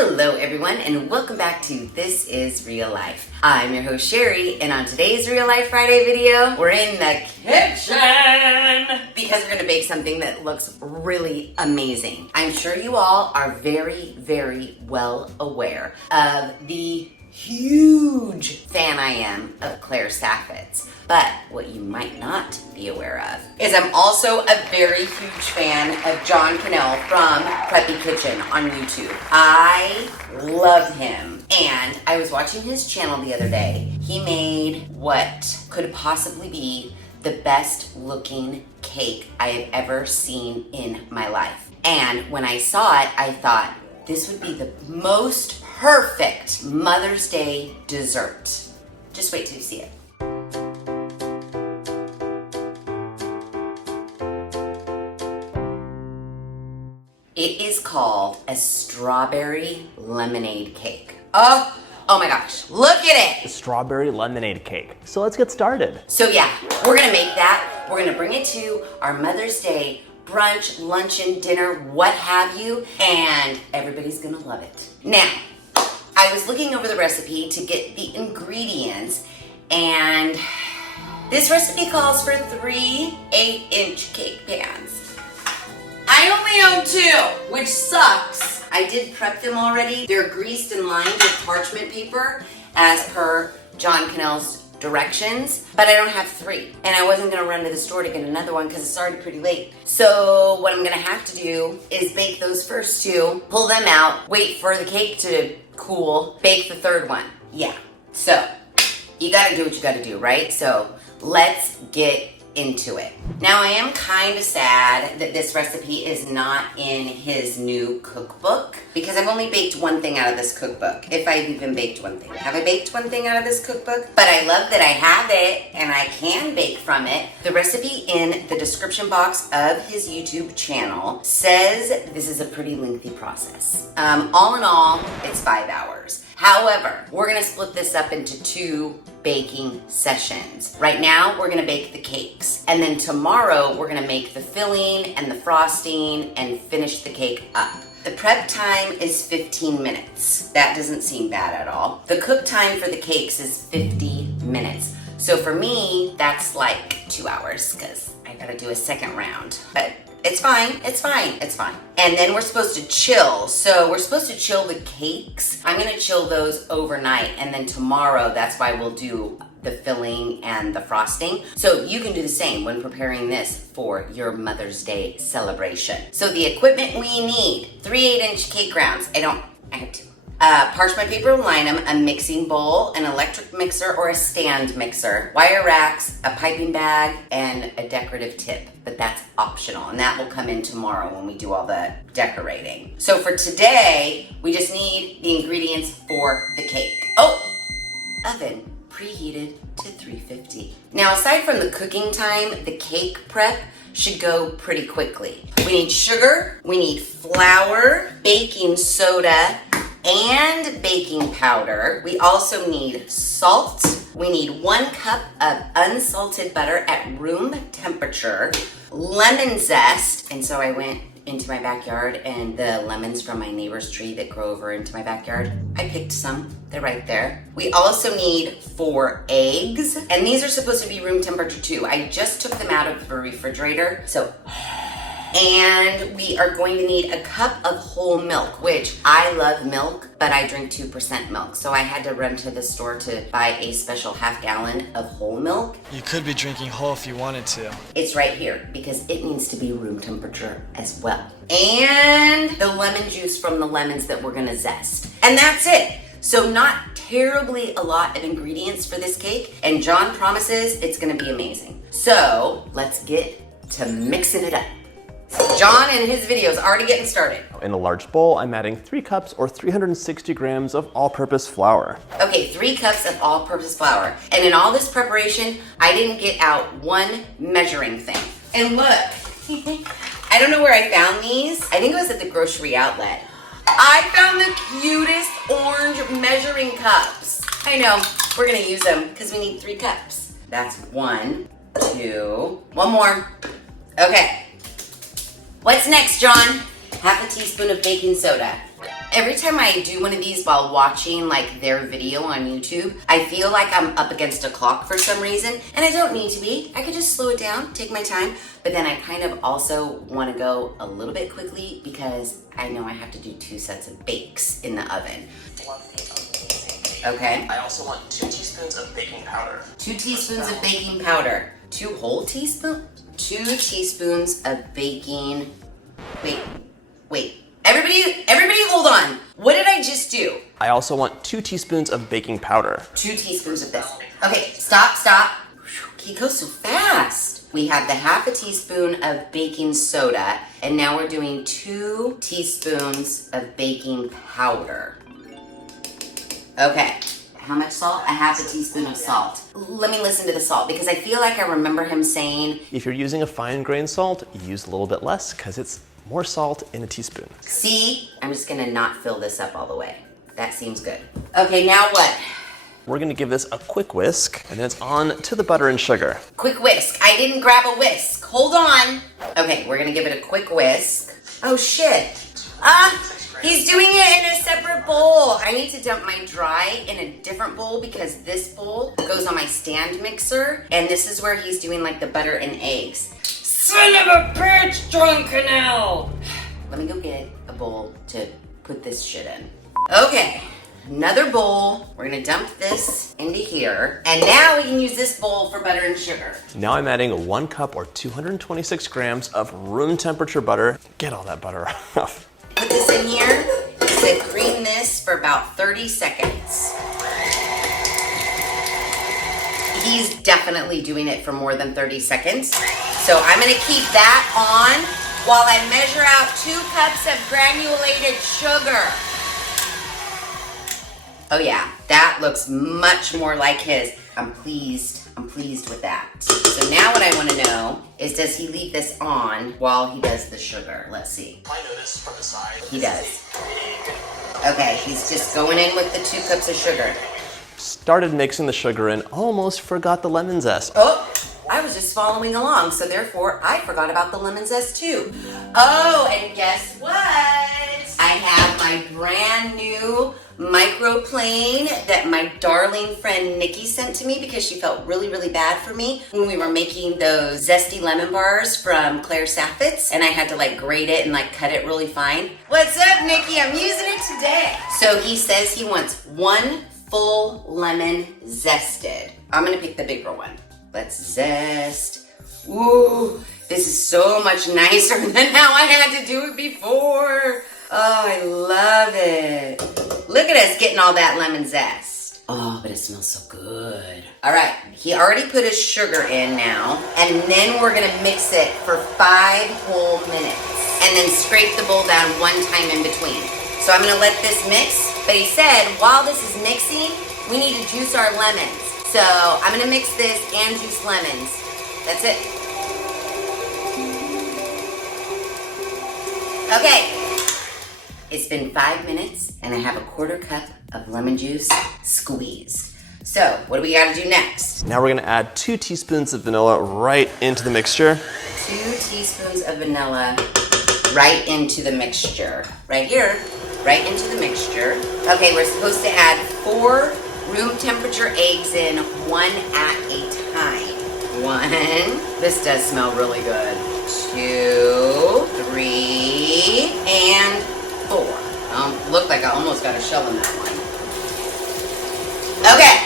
Hello everyone and welcome back to This Is Real Life. I'm your host Sheri, and on today's Real Life Friday video, we're in the kitchen because we're gonna bake something that looks really amazing. I'm sure you all are very, very well aware of the huge fan I am of Claire Stafford's. But what you might not be aware of is I'm also a very huge fan of John Kanell from Preppy Kitchen on YouTube. I love him. And I was watching his channel the other day. He made what could possibly be the best looking cake I have ever seen in my life. And when I saw it, I thought this would be the most perfect Mother's Day dessert. Just wait till you see it. It is called a strawberry lemonade cake. Oh my gosh, look at it! Strawberry lemonade cake. So let's get started. So yeah, we're gonna make that. We're gonna bring it to our Mother's Day brunch, luncheon, dinner, what have you, and everybody's gonna love it. Now, I was looking over the recipe to get the ingredients, and this recipe calls for 3 8-inch cake pans. I only own 2, which sucks. I did prep them already. They're greased and lined with parchment paper as per John Kanell's directions, but I don't have 3. And I wasn't gonna run to the store to get another one because it's already pretty late. So what I'm gonna have to do is bake those first 2, pull them out, wait for the cake to cool, bake the 3rd one. Yeah, so you gotta do what you gotta do, right? So let's get into it. Now I am kind of sad that this recipe is not in his new cookbook because I've only baked one thing out of this cookbook, if I've even baked one thing. Have I baked one thing out of this cookbook? But I love that I have it and I can bake from it. The recipe in the description box of his YouTube channel says this is a pretty lengthy process. All in all, it's 5 hours. However, we're gonna split this up into 2 baking sessions. Right now, we're gonna bake the cakes. And then tomorrow, we're gonna make the filling and the frosting and finish the cake up. The prep time is 15 minutes. That doesn't seem bad at all. The cook time for the cakes is 50 minutes. So for me, that's like 2 hours because I gotta do a second round. But it's fine, it's fine, it's fine. And then we're supposed to chill. So we're supposed to chill the cakes. I'm gonna chill those overnight, and then tomorrow, that's why we'll do the filling and the frosting. So you can do the same when preparing this for your Mother's Day celebration. So the equipment we need, 3 8-inch cake grounds. I have 2. Parchment paper will line them, a mixing bowl, an electric mixer or a stand mixer, wire racks, a piping bag, and a decorative tip, but that's optional, and that will come in tomorrow when we do all the decorating. So for today, we just need the ingredients for the cake. Oh, oven preheated to 350. Now, aside from the cooking time, the cake prep should go pretty quickly. We need sugar, we need flour, baking soda, and baking powder. We also need salt. We need 1 cup of unsalted butter at room temperature, lemon zest, and so I went into my backyard and the lemons from my neighbor's tree that grow over into my backyard, I picked some. They're right there. We also need 4 eggs, and these are supposed to be room temperature too. I just took them out of the refrigerator, so. And we are going to need a cup of whole milk, which I love milk, but I drink 2% milk. So I had to run to the store to buy a special ½ gallon of whole milk. You could be drinking whole if you wanted to. It's right here because it needs to be room temperature as well. And the lemon juice from the lemons that we're gonna zest. And that's it. So not terribly a lot of ingredients for this cake, and John promises it's gonna be amazing. So let's get to mixing it up. John and his videos already getting started. In a large bowl, I'm adding 3 cups or 360 grams of all-purpose flour. Okay, 3 cups of all-purpose flour. And in all this preparation, I didn't get out 1 measuring thing. And look, I don't know where I found these. I think it was at the grocery outlet. I found the cutest orange measuring cups. I know, we're gonna use them because we need 3 cups. That's 1, 2, 1 more. Okay. What's next, John? ½ teaspoon of baking soda. Every time I do one of these while watching like their video on YouTube, I feel like I'm up against a clock for some reason, and I don't need to be. I could just slow it down, take my time, but then I kind of also want to go a little bit quickly because I know I have to do 2 sets of bakes in the oven. Love the amazing. Okay. I also want 2 teaspoons of baking powder. 2 teaspoons of baking powder. 2 whole teaspoons? 2 teaspoons of baking. Wait. Everybody hold on. What did I just do? I also want 2 teaspoons of baking powder. 2 teaspoons of this. Okay, stop. He goes so fast. We have the 1/2 teaspoon of baking soda, and now we're doing 2 teaspoons of baking powder. Okay, how much salt? 1/2 teaspoon of salt. Let me listen to the salt because I feel like I remember him saying, If you're using a fine grain salt, use a little bit less because it's more salt in a teaspoon. see, I'm just gonna not fill this up all the way. That seems good. Okay, now what? We're gonna give this a quick whisk, and then it's on to the butter and sugar. Quick whisk. I didn't grab a whisk. Hold on. Okay, we're gonna give it a quick whisk. Oh shit. He's doing it in a separate bowl. I need to dump my dry in a different bowl because this bowl goes on my stand mixer, and this is where he's doing like the butter and eggs. Son of a bitch, John Kanell! Let me go get a bowl to put this shit in. Okay, another bowl. We're gonna dump this into here. And now we can use this bowl for butter and sugar. Now I'm adding 1 cup or 226 grams of room temperature butter. Get all that butter off. Put this in here. He said cream this for about 30 seconds. He's definitely doing it for more than 30 seconds. So I'm gonna keep that on while I measure out 2 cups of granulated sugar. Oh yeah, that looks much more like his. I'm pleased with that. So now what I wanna know is, does he leave this on while he does the sugar? Let's see. I notice from the side. He does. Okay, he's just going in with the 2 cups of sugar. Started mixing the sugar in, almost forgot the lemon zest. Oh, I was just following along, so therefore I forgot about the lemon zest too. Oh, and guess what? I have my brand new microplane that my darling friend Nikki sent to me because she felt really, really bad for me when we were making those zesty lemon bars from Claire Saffitz, and I had to like grate it and like cut it really fine. What's up, Nikki? I'm using it today. So he says he wants 1 full lemon zested. I'm gonna pick the bigger one. Let's zest. Ooh, this is so much nicer than how I had to do it before. Oh, I love it. Look at us getting all that lemon zest. Oh, but it smells so good. All right, he already put his sugar in now, and then we're gonna mix it for 5 whole minutes, and then scrape the bowl down 1 time in between. So I'm gonna let this mix, but he said while this is mixing, we need to juice our lemons. So I'm gonna mix this and juice lemons. That's it. Okay. It's been 5 minutes and I have a 1/4 cup of lemon juice squeezed. So what do we gotta do next? Now we're gonna add 2 teaspoons of vanilla right into the mixture. 2 teaspoons of vanilla right into the mixture. Right here, right into the mixture. Okay, we're supposed to add 4 room temperature eggs in, 1 at a time. 1, this does smell really good. 2, 3, and 4. Looked like I almost got a shell in that one. Okay,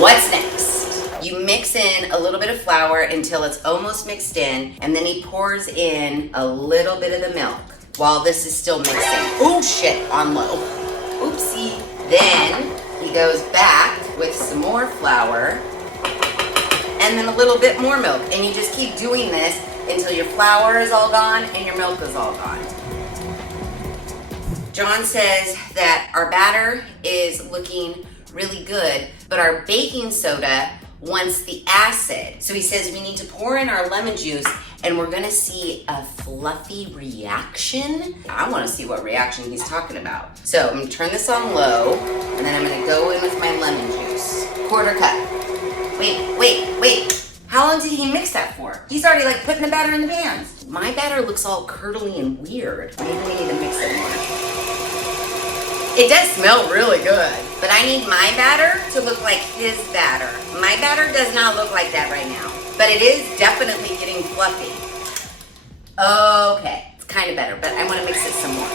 what's next? You mix in a little bit of flour until it's almost mixed in, and then he pours in a little bit of the milk while this is still mixing. Oh shit, on low. Oopsie. Then he goes back with some more flour and then a little bit more milk, and you just keep doing this until your flour is all gone and your milk is all gone. John says that our batter is looking really good, but our baking soda wants the acid. So he says we need to pour in our lemon juice and we're gonna see a fluffy reaction. I wanna see what reaction he's talking about. So I'm gonna turn this on low, and then I'm gonna go in with my lemon juice. 1/4 cup. Wait. How long did he mix that for? He's already like putting the batter in the pans. My batter looks all curdly and weird. Maybe we need to mix it more. It does smell really good, but I need my batter to look like his batter. My batter does not look like that right now, but it is definitely getting fluffy. Okay, it's kind of better, but I want to mix it some more.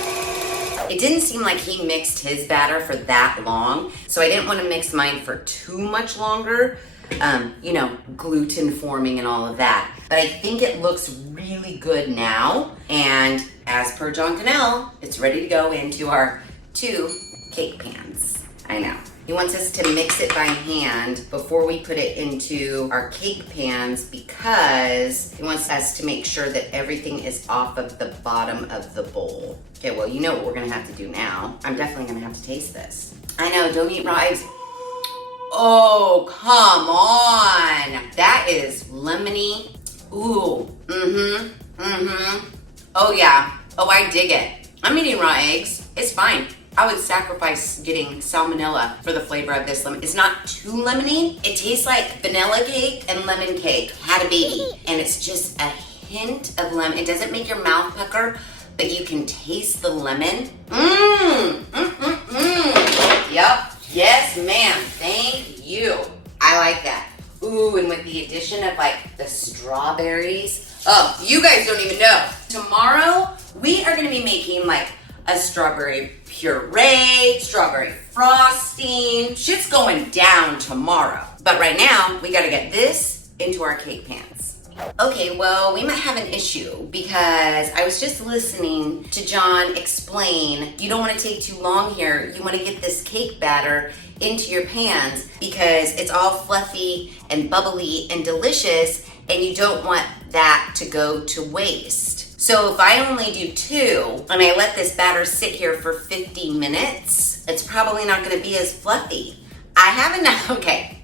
It didn't seem like he mixed his batter for that long, so I didn't want to mix mine for too much longer. You know, gluten forming and all of that. But I think it looks really good now, and as per John Kanell, it's ready to go into our 2 cake pans. I know. He wants us to mix it by hand before we put it into our cake pans because he wants us to make sure that everything is off of the bottom of the bowl. Okay, well, you know what we're gonna have to do now. I'm definitely gonna have to taste this. I know, don't eat raw eggs. Oh, come on. That is lemony. Ooh, Oh yeah, oh I dig it. I'm eating raw eggs, it's fine. I would sacrifice getting salmonella for the flavor of this lemon. It's not too lemony. It tastes like vanilla cake and lemon cake had a baby. And it's just a hint of lemon. It doesn't make your mouth pucker, but you can taste the lemon. Yep, yes ma'am, thank you. I like that. Ooh, and with the addition of like the strawberries. Oh, you guys don't even know. Tomorrow, we are gonna be making like a strawberry puree, strawberry frosting. Shit's going down tomorrow. But right now, we gotta get this into our cake pans. Okay, well, we might have an issue because I was just listening to John explain you don't want to take too long here. You want to get this cake batter into your pans because it's all fluffy and bubbly and delicious, and you don't want that to go to waste. So if I only do 2 and I let this batter sit here for 50 minutes, it's probably not going to be as fluffy. I have enough. Okay,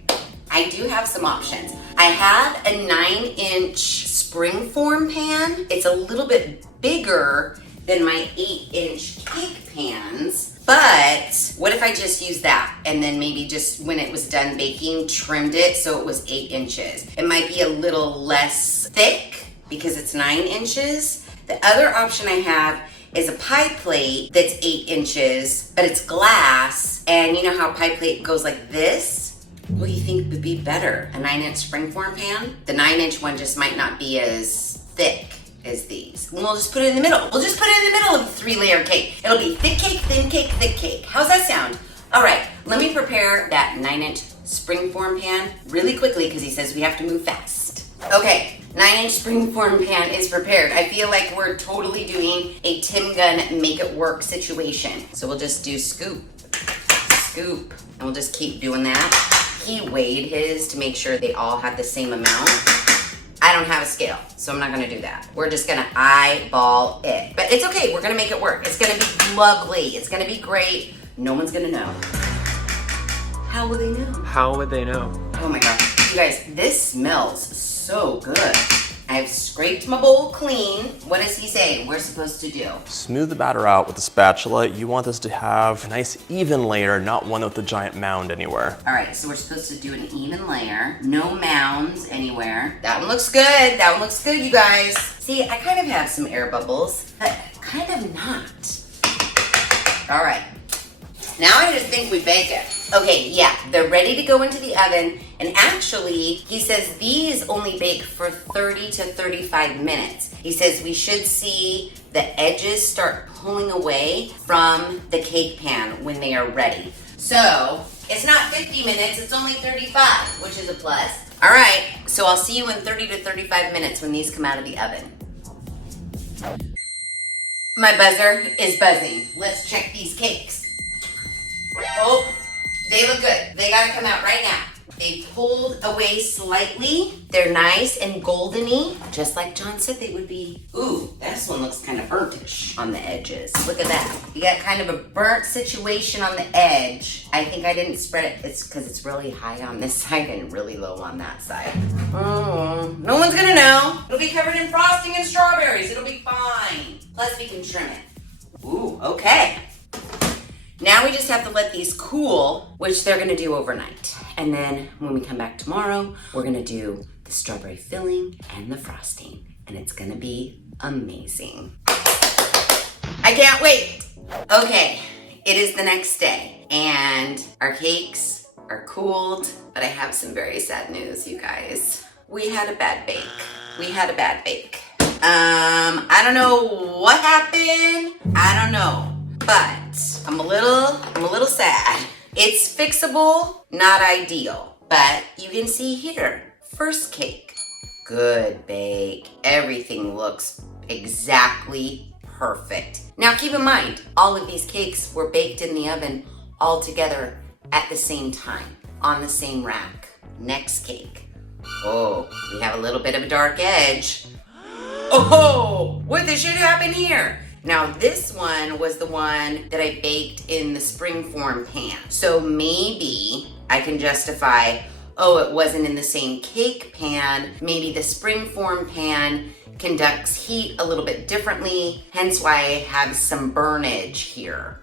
I do have some options. I have a 9-inch springform pan. It's a little bit bigger than my 8-inch cake pans. But what if I just use that and then maybe just when it was done baking, trimmed it so it was 8 inches? It might be a little less thick because it's 9 inches. The other option I have is a pie plate that's 8 inches, but it's glass. And you know how a pie plate goes like this? What do you think would be better? A 9-inch springform pan? The 9-inch one just might not be as thick as these. We'll just put it in the middle. We'll just put it in the middle of the 3-layer cake. It'll be thick cake, thin cake, thick cake. How's that sound? All right, let me prepare that 9-inch springform pan really quickly because he says we have to move fast. Okay, 9-inch springform pan is prepared. I feel like we're totally doing a Tim Gunn make it work situation. So we'll just do scoop, scoop, and we'll just keep doing that. He weighed his to make sure they all had the same amount. I don't have a scale, so I'm not gonna do that. We're just gonna eyeball it. But it's okay, we're gonna make it work. It's gonna be lovely, it's gonna be great. No one's gonna know. How will they know? How would they know? Oh my gosh, you guys, this smells so good. I've scraped my bowl clean. What does he say we're supposed to do? Smooth the batter out with a spatula. You want this to have a nice even layer, not one with a giant mound anywhere. All right, so we're supposed to do an even layer. No mounds anywhere. That one looks good. That one looks good, you guys. See, I kind of have some air bubbles, but kind of not. All right. Now I just think we bake it. Okay, yeah, they're ready to go into the oven. And actually, he says these only bake for 30 to 35 minutes. He says we should see the edges start pulling away from the cake pan when they are ready. So, it's not 50 minutes, it's only 35, which is a plus. All right, so I'll see you in 30 to 35 minutes when these come out of the oven. My buzzer is buzzing. Let's check these cakes. Oh, they look good. They gotta come out right now. They pulled away slightly. They're nice and goldeny, just like John said they would be. Ooh, this one looks kind of burnt-ish on the edges. Look at that. You got kind of a burnt situation on the edge. I think I didn't spread it. It's because it's really high on this side and really low on that side. Oh, no one's gonna know. It'll be covered in frosting and strawberries. It'll be fine. Plus we can trim it. Ooh, okay. Now we just have to let these cool, which they're gonna do overnight. And then when we come back tomorrow, we're gonna do the strawberry filling and the frosting. And it's gonna be amazing. I can't wait. Okay, it is the next day and our cakes are cooled, but I have some very sad news, you guys. We had a bad bake. I don't know what happened. I don't know, but I'm a little sad. It's fixable, not ideal, but you can see here, first cake, good bake. Everything looks exactly perfect. Now keep in mind, all of these cakes were baked in the oven all together at the same time on the same rack. Next cake. Oh, we have a little bit of a dark edge. Oh, what the shit happened here? Now this one was the one that I baked in the springform pan. So maybe I can justify, oh, it wasn't in the same cake pan. Maybe the springform pan conducts heat a little bit differently, hence why I have some burnage here.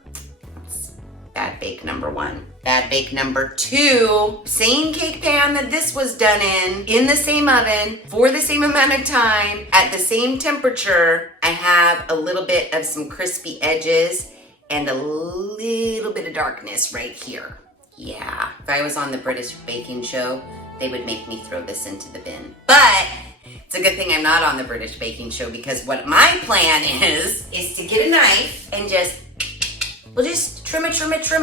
That's bad bake number one. Bad bake number two, same cake pan that this was done in the same oven, for the same amount of time, at the same temperature. I have a little bit of some crispy edges and a little bit of darkness right here. Yeah, if I was on the British baking show, they would make me throw this into the bin. But it's a good thing I'm not on the British baking show, because what my plan is to get a knife and we'll just trim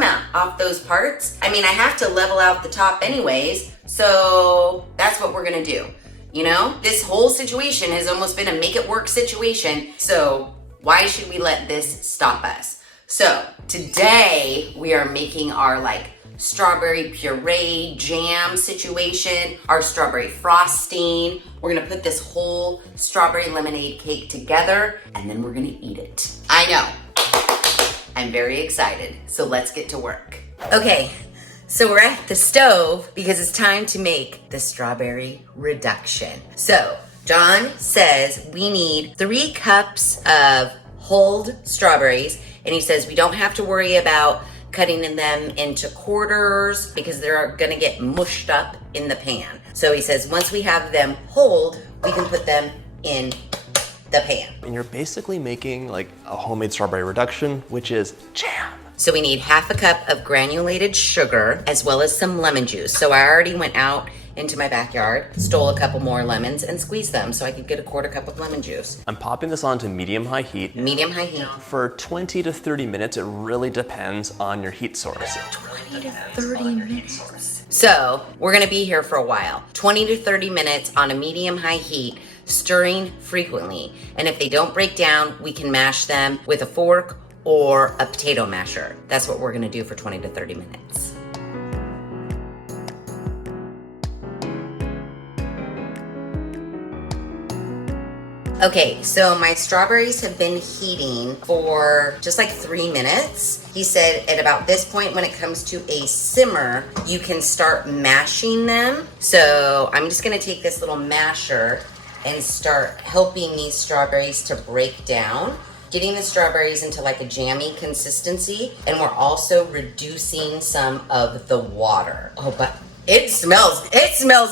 out off those parts. I mean, I have to level out the top anyways, so that's what we're gonna do. You know, this whole situation has almost been a make it work situation, so why should we let this stop us? So today we are making our strawberry puree jam situation, our strawberry frosting. We're gonna put this whole strawberry lemonade cake together and then we're gonna eat it. I know, I'm very excited, so let's get to work. Okay, so we're at the stove because it's time to make the strawberry reduction. So John says we need 3 cups of whole strawberries, and he says we don't have to worry about cutting them into quarters because they're gonna get mushed up in the pan. So he says once we have them whole, we can put them in the pan. And you're basically making a homemade strawberry reduction, which is jam. So we need 1/2 cup of granulated sugar as well as some lemon juice. So I already went out into my backyard, stole a couple more lemons and squeezed them so I could get a 1/4 cup of lemon juice. I'm popping this on to medium-high heat. Medium-high heat. For 20 to 30 minutes, it really depends on your heat source. 20 to 30 minutes. So we're gonna be here for a while. 20 to 30 minutes on a medium-high heat, stirring frequently. And if they don't break down, we can mash them with a fork or a potato masher. That's what we're gonna do for 20 to 30 minutes. Okay, so my strawberries have been heating for just 3 minutes. He said at about this point, when it comes to a simmer, you can start mashing them. So I'm just gonna take this little masher and start helping these strawberries to break down, getting the strawberries into a jammy consistency, and we're also reducing some of the water. Oh, but it smells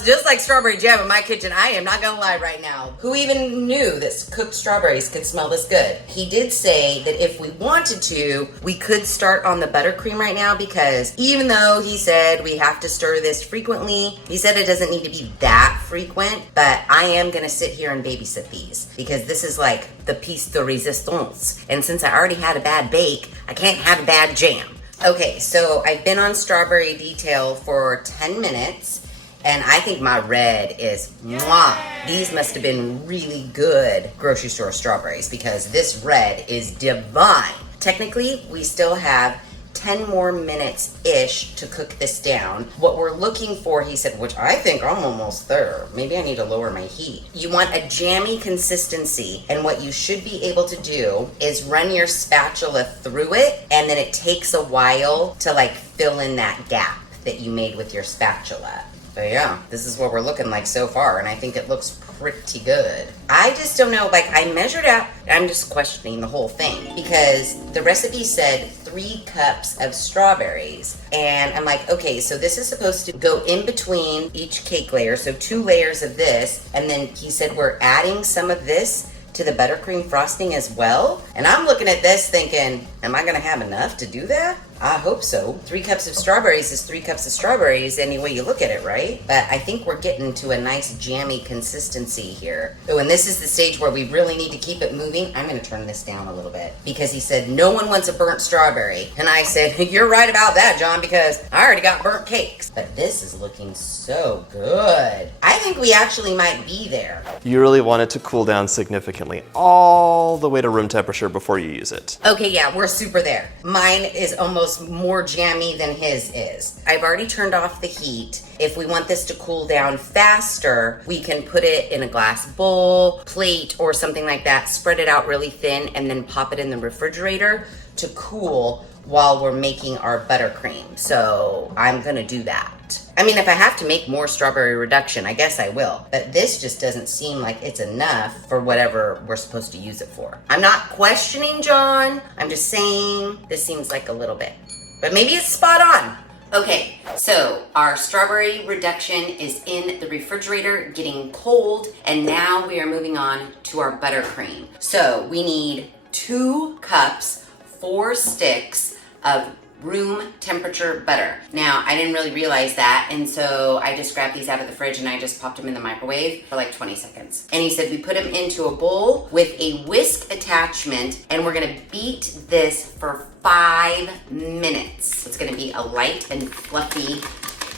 just like strawberry jam in my kitchen. I am not gonna lie right now. Who even knew that cooked strawberries could smell this good? He did say that if we wanted to, we could start on the buttercream right now, because even though he said we have to stir this frequently, he said it doesn't need to be that frequent, but I am gonna sit here and babysit these because this is the piece de resistance. And since I already had a bad bake, I can't have a bad jam. Okay, so I've been on strawberry detail for 10 minutes, and I think my red is mwah. These must have been really good grocery store strawberries because this red is divine. Technically, we still have 10 more minutes-ish to cook this down. What we're looking for, he said, which I think I'm almost there. Maybe I need to lower my heat. You want a jammy consistency, and what you should be able to do is run your spatula through it, and then it takes a while to fill in that gap that you made with your spatula. So yeah, this is what we're looking like so far, and I think it looks pretty good. I just don't know, I measured out, I'm just questioning the whole thing, because the recipe said 3 cups of strawberries, and I'm okay, so this is supposed to go in between each cake layer, so 2 layers of this, and then he said we're adding some of this to the buttercream frosting as well. And I'm looking at this thinking, am I gonna have enough to do that? I hope so. 3 cups of strawberries is 3 cups of strawberries any way you look at it, right? But I think we're getting to a nice jammy consistency here. Oh, and this is the stage where we really need to keep it moving. I'm gonna turn this down a little bit because he said no one wants a burnt strawberry. And I said, you're right about that, John, because I already got burnt cakes. But this is looking so good. I think we actually might be there. You really want it to cool down significantly, all the way to room temperature before you use it. Okay, yeah, we're super there. Mine is almost more jammy than his is. I've already turned off the heat. If we want this to cool down faster, we can put it in a glass bowl, plate, or something like that, spread it out really thin, and then pop it in the refrigerator to cool while we're making our buttercream. So I'm gonna do that. I mean, if I have to make more strawberry reduction, I guess I will. But this just doesn't seem like it's enough for whatever we're supposed to use it for. I'm not questioning John. I'm just saying this seems like a little bit. But maybe it's spot on. Okay, so our strawberry reduction is in the refrigerator getting cold, and now we are moving on to our buttercream. So we need 2 cups, 4 sticks of room temperature butter. Now, I didn't really realize that, and so I just grabbed these out of the fridge and I just popped them in the microwave for like 20 seconds. And he said we put them into a bowl with a whisk attachment, and we're gonna beat this for 5 minutes. It's gonna be a light and fluffy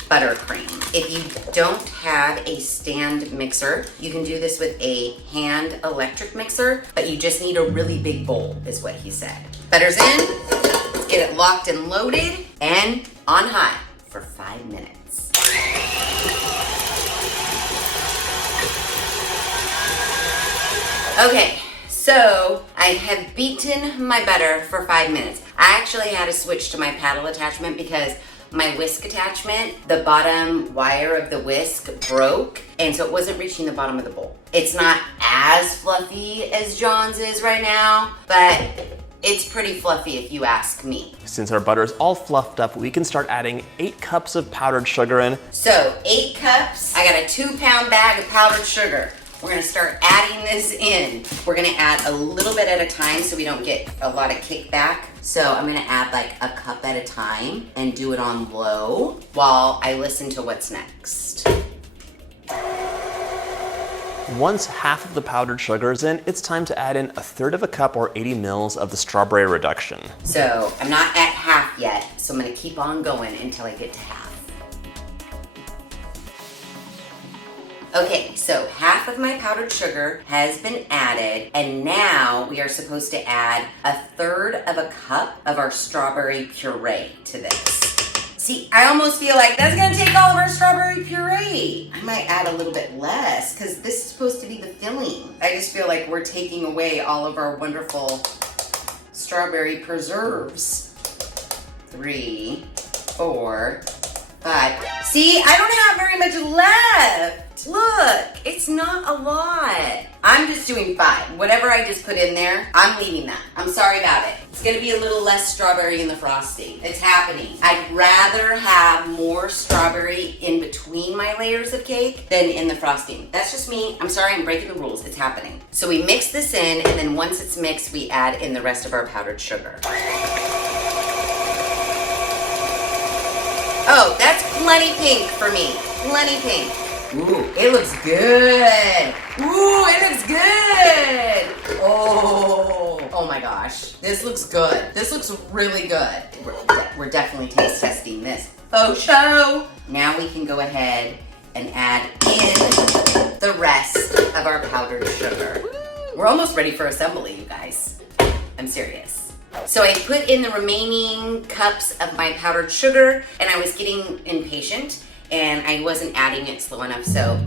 buttercream. If you don't have a stand mixer, you can do this with a hand electric mixer, but you just need a really big bowl, is what he said. Butter's in. Get it locked and loaded and on high for 5 minutes. Okay, so I have beaten my butter for 5 minutes. I actually had to switch to my paddle attachment because my whisk attachment, the bottom wire of the whisk broke, and so it wasn't reaching the bottom of the bowl. It's not as fluffy as John's is right now, but it's pretty fluffy if you ask me. Since our butter is all fluffed up, we can start adding 8 cups of powdered sugar in. So 8 cups, I got a 2-pound bag of powdered sugar. We're gonna start adding this in. We're gonna add a little bit at a time so we don't get a lot of kickback. So I'm gonna add like a cup at a time and do it on low while I listen to what's next. Once half of the powdered sugar is in, it's time to add in 1/3 of a cup or 80 mils of the strawberry reduction. So I'm not at half yet, so I'm gonna keep on going until I get to half. Okay, so half of my powdered sugar has been added, and now we are supposed to add 1/3 of a cup of our strawberry puree to this. See, I almost feel like that's gonna take all of our strawberry puree. I might add a little bit less because this is supposed to be the filling. I just feel like we're taking away all of our wonderful strawberry preserves. 3, 4, 5. See, I don't have very much left. Look, it's not a lot. I'm just doing 5. Whatever I just put in there, I'm leaving that. I'm sorry about it. It's gonna be a little less strawberry in the frosting. It's happening. I'd rather have more strawberry in between my layers of cake than in the frosting. That's just me. I'm sorry, I'm breaking the rules. It's happening. So we mix this in, and then once it's mixed, we add in the rest of our powdered sugar. Oh, that's plenty pink for me. Plenty pink. Ooh, it looks good. Ooh, it looks good. Oh my gosh. This looks good. This looks really good. We're definitely taste testing this. Faux show. Now we can go ahead and add in the rest of our powdered sugar. We're almost ready for assembly, you guys. I'm serious. So I put in the remaining cups of my powdered sugar, and I was getting impatient and I wasn't adding it slow enough, so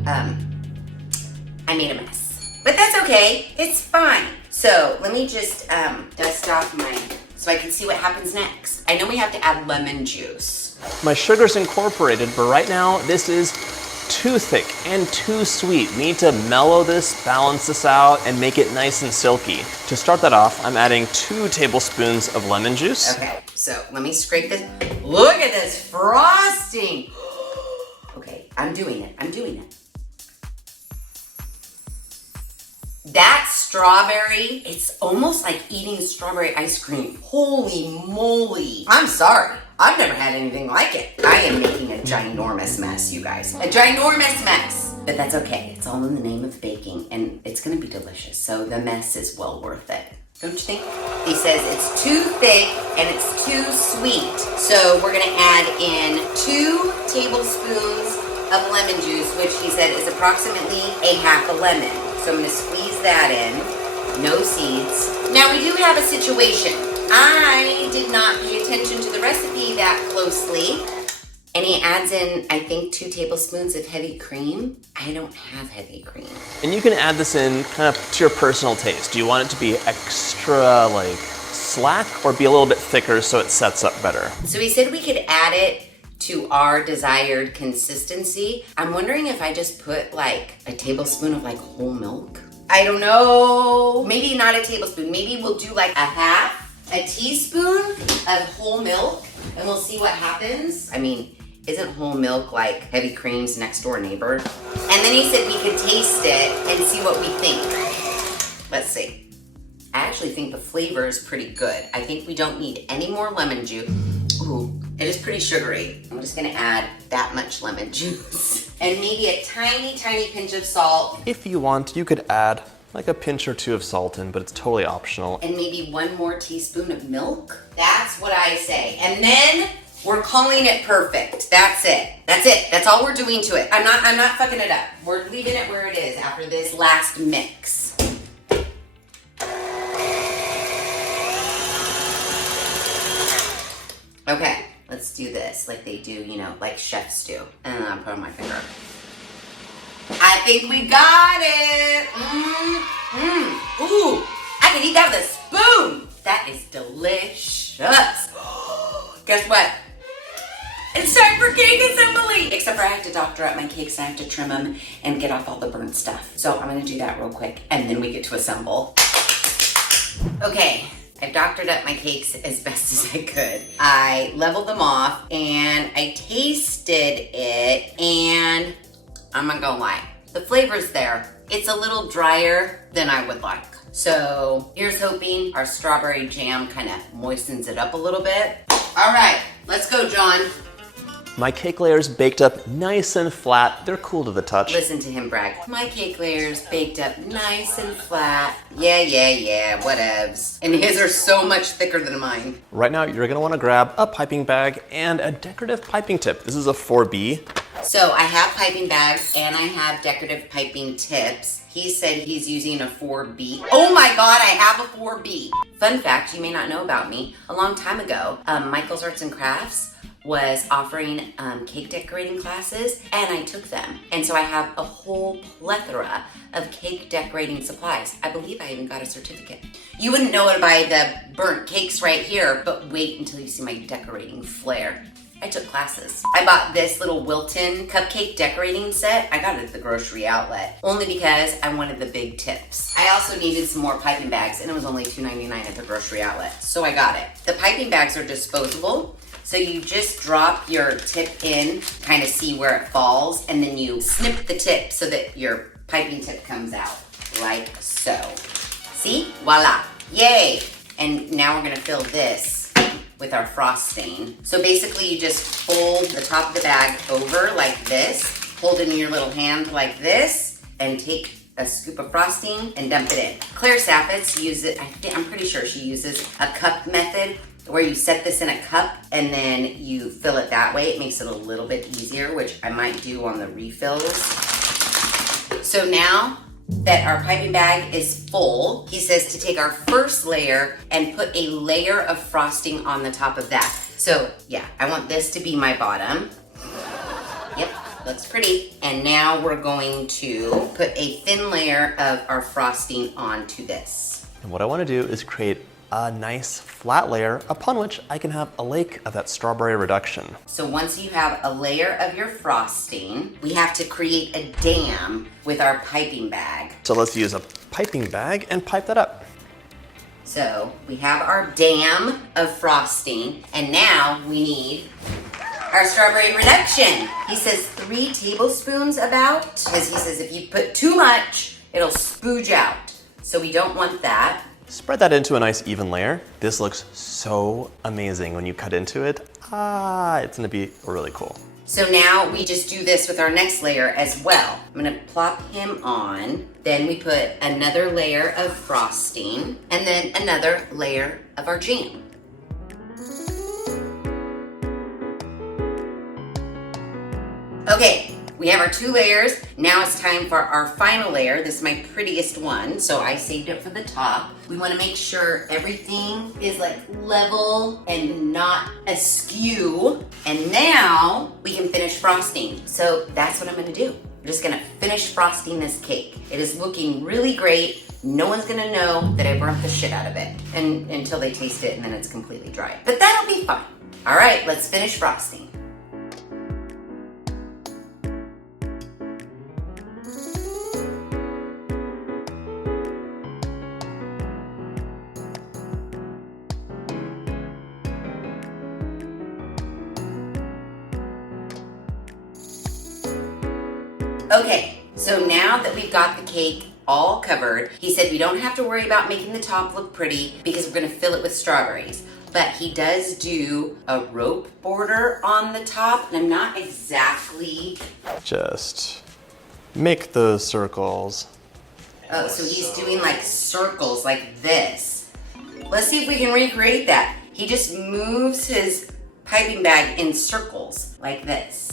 I made a mess. But that's okay, it's fine. So let me just dust off so I can see what happens next. I know we have to add lemon juice. My sugar's incorporated, but right now this is too thick and too sweet. We need to mellow this, balance this out, and make it nice and silky. To start that off, I'm adding 2 tablespoons of lemon juice. Okay, so let me scrape this. Look at this frosting. Okay, I'm doing it. That strawberry, it's almost like eating strawberry ice cream. Holy moly. I'm sorry. I've never had anything like it. I am making a ginormous mess, you guys. A ginormous mess. But that's okay. It's all in the name of baking, and it's gonna be delicious. So the mess is well worth it. Don't you think? He says it's too thick and it's too sweet. So we're gonna add in 2 tablespoons of lemon juice, which he said is approximately a half a lemon. So I'm gonna squeeze that in, no seeds. Now we do have a situation. I did not pay attention to the recipe that closely. And he adds in, I think, 2 tablespoons of heavy cream. I don't have heavy cream. And you can add this in kind of to your personal taste. Do you want it to be extra like slack or be a little bit thicker so it sets up better? So he said we could add it to our desired consistency. I'm wondering if I just put like a tablespoon of like whole milk. I don't know. Maybe not a tablespoon. Maybe we'll do like a teaspoon of whole milk and we'll see what happens. I mean, isn't whole milk like heavy cream's next door neighbor? And then he said we could taste it and see what we think. Let's see. I actually think the flavor is pretty good. I think we don't need any more lemon juice. Ooh, it is pretty sugary. I'm just gonna add that much lemon juice. And maybe a tiny, tiny pinch of salt. If you want, you could add like a pinch or 2 of salt in, but it's totally optional. And maybe 1 more teaspoon of milk. That's what I say. And then we're calling it perfect. That's it. That's it. That's all we're doing to it. I'm not fucking it up. We're leaving it where it is after this last mix. Okay, let's do this like they do, you know, like chefs do. And then I'll put on my finger. I think we got it. Ooh, I can eat that with a spoon. That is delicious. Guess what? It's time for cake assembly. Except for I have to doctor up my cakes and I have to trim them and get off all the burnt stuff. So I'm gonna do that real quick and then we get to assemble. Okay, I've doctored up my cakes as best as I could. I leveled them off and I tasted it and I'm not gonna lie, the flavor's there. It's a little drier than I would like. So here's hoping our strawberry jam kind of moistens it up a little bit. All right, let's go, John. My cake layers baked up nice and flat. They're cool to the touch. Listen to him brag. My cake layers baked up nice and flat. Yeah, whatevs. And his are so much thicker than mine. Right now, you're gonna wanna grab a piping bag and a decorative piping tip. This is a 4B. So I have piping bags and I have decorative piping tips. He said he's using a 4B. Oh my God, I have a 4B. Fun fact you may not know about me. A long time ago, Michael's Arts and Crafts was offering cake decorating classes and I took them. And so I have a whole plethora of cake decorating supplies. I believe I even got a certificate. You wouldn't know it by the burnt cakes right here, but wait until you see my decorating flair. I took classes. I bought this little Wilton cupcake decorating set. I got it at the grocery outlet, only because I wanted the big tips. I also needed some more piping bags and it was only $2.99 at the grocery outlet, so I got it. The piping bags are disposable, so you just drop your tip in, kind of see where it falls, and then you snip the tip so that your piping tip comes out, like so. See? Voila. Yay! And now we're gonna fill this with our frosting. So basically you just fold the top of the bag over like this, hold it in your little hand like this, and take a scoop of frosting and dump it in. Claire Sappitz uses, I'm pretty sure she uses a cup method where you set this in a cup and then you fill it that way. It makes it a little bit easier, which I might do on the refills. So now that our piping bag is full, he says to take our first layer and put a layer of frosting on the top of that. So yeah, I want this to be my bottom. Yep, looks pretty. And now we're going to put a thin layer of our frosting onto this. And what I wanna do is create a nice flat layer upon which I can have a lake of that strawberry reduction. So once you have a layer of your frosting, we have to create a dam with our piping bag. So let's use a piping bag and pipe that up. So we have our dam of frosting, and now we need our strawberry reduction. He says 3 tablespoons about, because he says if you put too much, it'll spooge out. So we don't want that. Spread that into a nice even layer. This looks so amazing when you cut into it. It's gonna be really cool. So now we just do this with our next layer as well. I'm gonna plop him on. Then we put another layer of frosting and then another layer of our jam. Okay, we have our 2 layers. Now it's time for our final layer. This is my prettiest one, so I saved it for the top. We wanna make sure everything is like level and not askew. And now we can finish frosting. So that's what I'm gonna do. I'm just gonna finish frosting this cake. It is looking really great. No one's gonna know that I burnt the shit out of it until they taste it and then it's completely dry. But that'll be fine. All right, let's finish frosting. Okay, so now that we've got the cake all covered, he said we don't have to worry about making the top look pretty because we're gonna fill it with strawberries. But he does do a rope border on the top, and I'm not exactly... Just make those circles. Oh, so he's doing like circles like this. Let's see if we can recreate that. He just moves his piping bag in circles like this.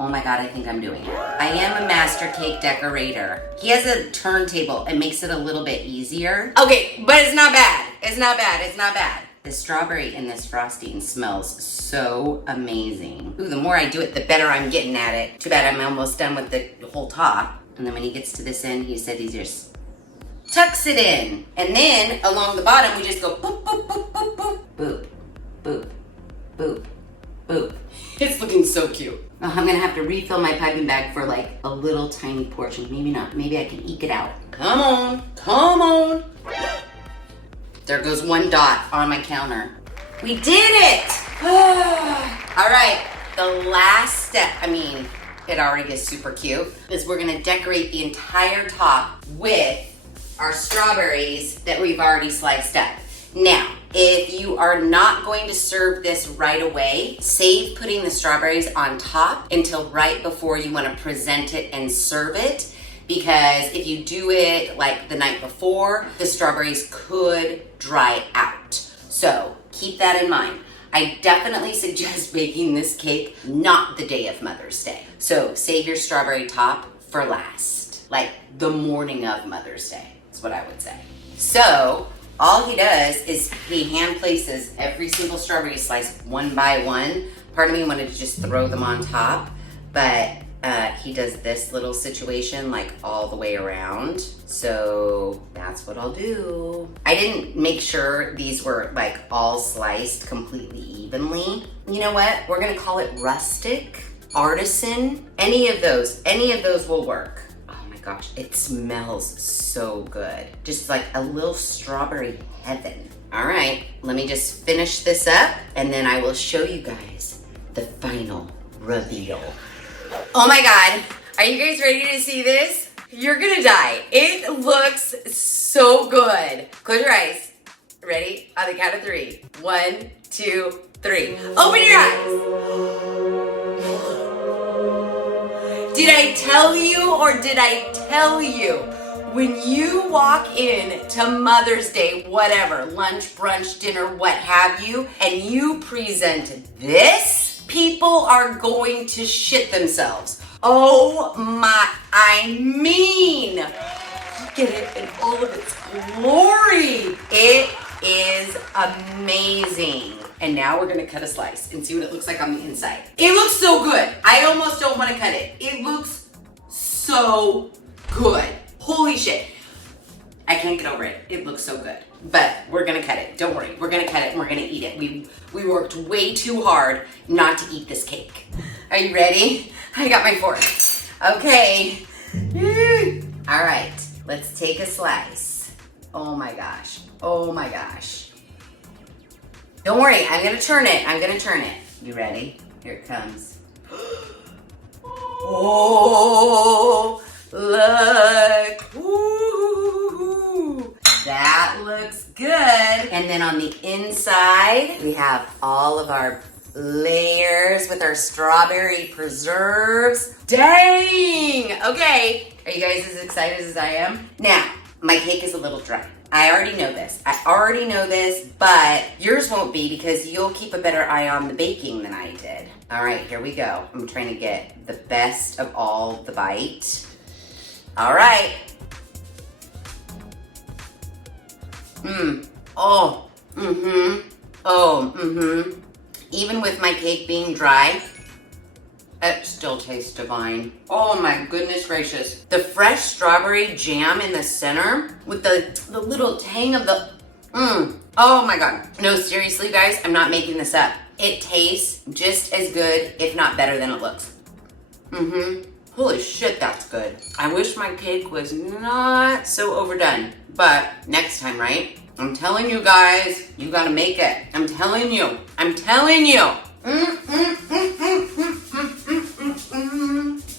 Oh my God, I think I'm doing it. I am a master cake decorator. He has a turntable. It makes it a little bit easier. Okay, but it's not bad. It's not bad, it's not bad. The strawberry in this frosting smells so amazing. Ooh, the more I do it, the better I'm getting at it. Too bad I'm almost done with the whole top. And then when he gets to this end, he said he just tucks it in. And then along the bottom, we just go boop, boop, boop, boop, boop, boop, boop, boop, boop. It's looking so cute. I'm gonna have to refill my piping bag for like a little tiny portion. Maybe not, maybe I can eke it out. Come on, come on. There goes 1 dot on my counter. We did it! All right, the last step, I mean, it already is super cute, is we're gonna decorate the entire top with our strawberries that we've already sliced up. Now, if you are not going to serve this right away, save putting the strawberries on top until right before you want to present it and serve it, because if you do it like the night before, the strawberries could dry out. So keep that in mind. I definitely suggest baking this cake not the day of Mother's Day. So save your strawberry top for last, like the morning of Mother's Day, is what I would say. So all he does is he hand places every single strawberry slice 1 by 1. Part of me wanted to just throw them on top, but he does this little situation like all the way around. So that's what I'll do. I didn't make sure these were like all sliced completely evenly. You know what? We're gonna call it rustic, artisan, any of those will work. Gosh, it smells so good. Just like a little strawberry heaven. All right, let me just finish this up and then I will show you guys the final reveal. Oh my God, are you guys ready to see this? You're gonna die. It looks so good. Close your eyes. Ready? On the count of 3. 1, 2, 3. Open your eyes. Did I tell you or did I tell you? When you walk in to Mother's Day, whatever, lunch, brunch, dinner, what have you, and you present this, people are going to shit themselves. Oh my, I mean, get it in all of its glory. It is amazing. And now we're gonna cut a slice and see what it looks like on the inside. It looks so good. I almost don't wanna cut it. It looks so good. Holy shit. I can't get over it. It looks so good. But we're gonna cut it. Don't worry. We're gonna cut it and we're gonna eat it. We worked way too hard not to eat this cake. Are you ready? I got my fork. Okay. All right. Let's take a slice. Oh my gosh. Oh my gosh. Don't worry, I'm gonna turn it. I'm gonna turn it. You ready? Here it comes. Oh, look. Ooh. That looks good. And then on the inside, we have all of our layers with our strawberry preserves. Dang! Okay, are you guys as excited as I am? Now, my cake is a little dry. I already know this, but yours won't be because you'll keep a better eye on the baking than I did. All right, here we go. I'm trying to get the best of all the bite. All right. Even with my cake being dry, it still tastes divine. Oh my goodness gracious. The fresh strawberry jam in the center with the little tang of the, oh my God. No, seriously guys, I'm not making this up. It tastes just as good, if not better than it looks. Holy shit, that's good. I wish my cake was not so overdone, but next time, right? I'm telling you guys, you gotta make it. I'm telling you.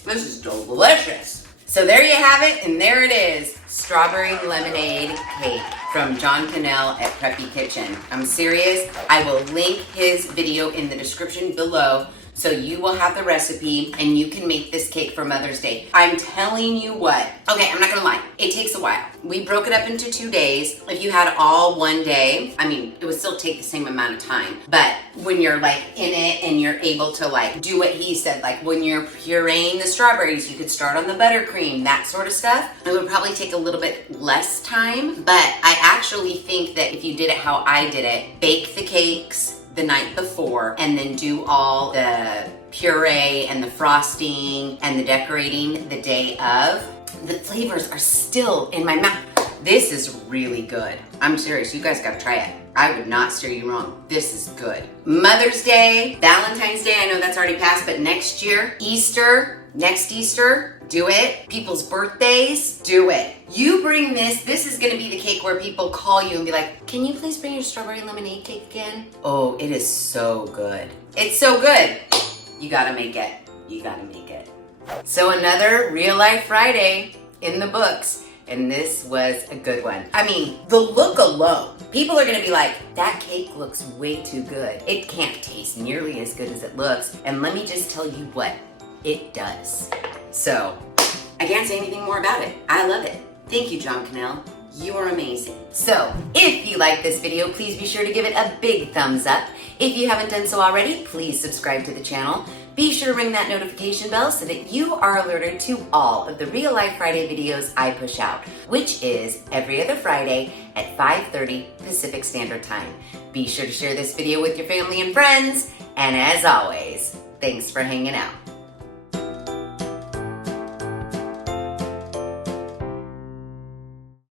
This is delicious. So there you have it, and there it is. Strawberry lemonade cake from John Kanell at Preppy Kitchen. I'm serious. I will link his video in the description below so you will have the recipe and you can make this cake for Mother's Day. I'm telling you what. Okay, I'm not gonna lie. It takes a while. We broke it up into 2 days. If you had all one day, I mean, it would still take the same amount of time. But when you're like in it and you're able to like do what he said, like when you're pureeing the strawberries, you could start on the buttercream, that sort of stuff. It would probably take a little bit less time. But I actually think that if you did it how I did it, bake the cakes the night before and then do all the puree and the frosting and the decorating the day of, the flavors are still in my mouth. This is really good. I'm serious, you guys gotta try it. I would not steer you wrong. This is good. Mother's Day, Valentine's Day, I know that's already passed, but next year, next Easter, do it. People's birthdays, do it. You bring this is gonna be the cake where people call you and be like, can you please bring your strawberry lemonade cake again? Oh, it is so good. It's so good. You gotta make it. You gotta make it. So another Real Life Friday in the books, and this was a good one. I mean, the look alone, people are gonna be like, that cake looks way too good. It can't taste nearly as good as it looks, and let me just tell you what, it does. So, I can't say anything more about it. I love it. Thank you, John Kanell. You are amazing. So, if you like this video, please be sure to give it a big thumbs up. If you haven't done so already, please subscribe to the channel. Be sure to ring that notification bell so that you are alerted to all of the Real Life Friday videos I push out, which is every other Friday at 5:30 Pacific Standard Time. Be sure to share this video with your family and friends, and as always, thanks for hanging out.